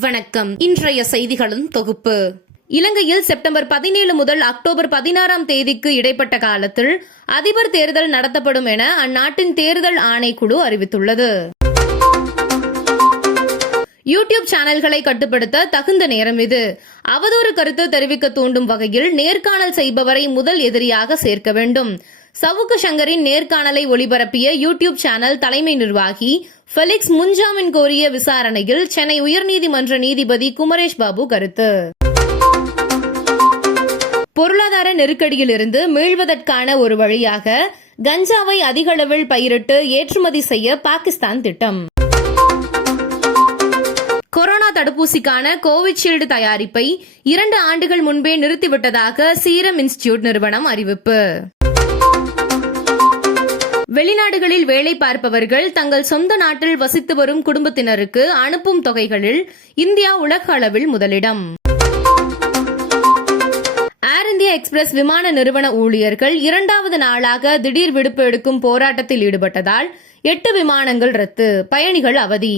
வணக்கம். இன்றைய செய்திகளின் தொகுப்பு. இலங்கையில் செப்டம்பர் பதினேழு முதல் அக்டோபர் பதினாறாம் தேதிக்கு இடைப்பட்ட காலத்தில் அதிபர் தேர்தல் நடத்தப்படும் என அந்நாட்டின் தேர்தல் ஆணைக்குழு அறிவித்துள்ளது. யூடியூப் சேனல்களை கட்டுப்படுத்த தகுந்த நேரம் இது. அவதூறு கருத்து தெரிவிக்க தூண்டும் வகையில் நேர்காணல் செய்பவரை முதல் எதிரியாக சேர்க்க வேண்டும். சவுக்கு சங்கரின் நேர்காணலை ஒளிபரப்பிய யூடியூப் சேனல் தலைமை நிர்வாகி ஃபெலிக்ஸ் முன்ஜாமீன் கோரிய விசாரணையில் சென்னை உயர்நீதிமன்ற நீதிபதி குமரேஷ் பாபு கருத்து. பொருளாதார நெருக்கடியிலிருந்து மீள்வதற்கான ஒரு வழியாக கஞ்சாவை அதிகளவில் பயிரிட்டு ஏற்றுமதி செய்ய பாகிஸ்தான் திட்டம். கொரோனா தடுப்பூசிக்கான கோவிஷீல்டு தயாரிப்பை இரண்டு ஆண்டுகள் முன்பே நிறுத்திவிட்டதாக சீரம் இன்ஸ்டிடியூட் நிறுவனம் அறிவிப்பு. வெளிநாடுகளில் வேலை பார்ப்பவர்கள் தங்கள் சொந்த நாட்டில் வசித்து வரும் குடும்பத்தினருக்கு அனுப்பும் தொகைகளில் இந்தியா உலக அளவில் முதலிடம். ஏர் இந்தியா எக்ஸ்பிரஸ் விமான நிறுவன ஊழியர்கள் இரண்டாவது நாளாக திடீர் விடுப்பு எடுக்கும் போராட்டத்தில் ஈடுபட்டதால் எட்டு விமானங்கள் ரத்து பயணிகள் அவதி.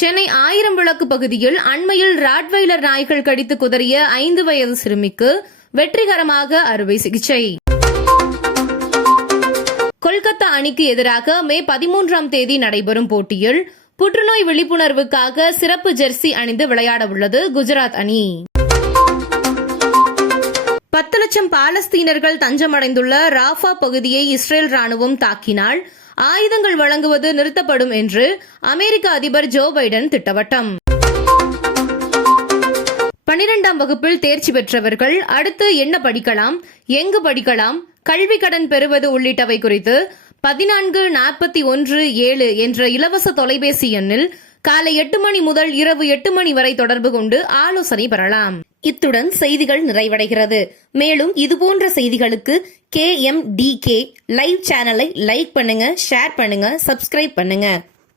சென்னை ஆயிரம் விளக்கு பகுதியில் அண்மையில் ராட்வைலர் நாய்கள் கடித்து குதறிய ஐந்து வயது சிறுமிக்கு வெற்றிகரமாக அறுவை சிகிச்சை. கொல்கத்தா அணிக்கு எதிராக மே பதிமூன்றாம் தேதி நடைபெறும் போட்டியில் புற்றுநோய் விழிப்புணர்வுக்காக சிறப்பு ஜெர்சி அணிந்து விளையாட உள்ளது குஜராத் அணி. பத்து லட்சம் பாலஸ்தீனர்கள் தஞ்சமடைந்துள்ள ராஃபா பகுதியை இஸ்ரேல் ராணுவம் தாக்கினால் ஆயுதங்கள் வழங்குவது நிறுத்தப்படும் என்று அமெரிக்க அதிபர் ஜோ பைடன் திட்டவட்டம். பனிரெண்டாம் வகுப்பில் தேர்ச்சி பெற்றவர்கள் அடுத்து என்ன படிக்கலாம் எங்கு படிக்கலாம் கல்வி கடன் பெறுவது உள்ளிட்டவை குறித்து பதினான்கு நாற்பத்தி ஒன்று ஏழு என்ற இலவச தொலைபேசி எண்ணில் காலை எட்டு மணி முதல் இரவு எட்டு மணி வரை தொடர்பு கொண்டு ஆலோசனை பெறலாம். இத்துடன் செய்திகள் நிறைவடைகிறது. மேலும் இதுபோன்ற செய்திகளுக்கு K M T K live சேனலை லைக் பண்ணுங்க ஷேர் பண்ணுங்க சப்ஸ்கிரைப் பண்ணுங்க.